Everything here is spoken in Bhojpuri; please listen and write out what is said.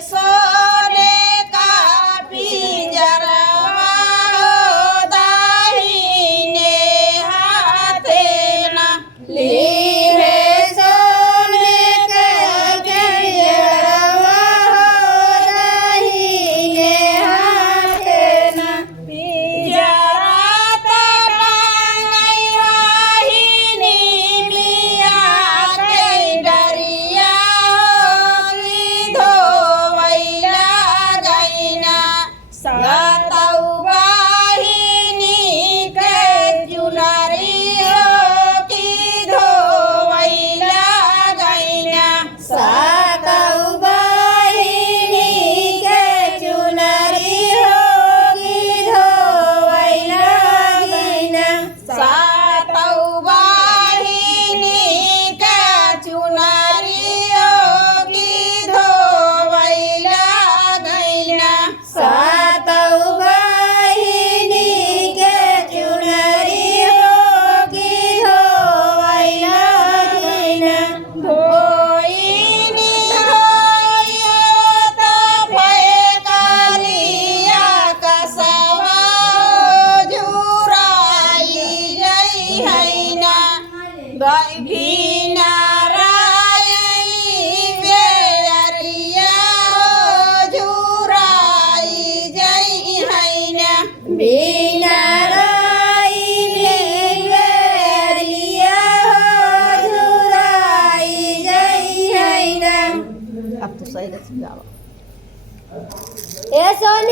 सोने का पिंजरवा हो दाहिने हाथे ना ली है सोने का पिंजरवा हो दाहिने हाथे ना पिंजरा तटांगई वाहिनी मिया के डरिया होगी धोवैला गईना सतौ वाहिनी के चुनरी होगी धोवैला गईना सतौ वाहिनी के चुनरी होगी धोवैला गईना सतौ वाहिनी के चुनरी होगी धोवैला गईना सतौ वाहिनी के चुनरी होगी धोवैला गईना धोइनी धोइयो तो भय कालिया कसवा जुराई जई हैना भीना रायई बेअरिया जुराई जई हैना बीना राई बेअरिया जुराई जई हैना। अब तो सही लग जाओ ए सोनी।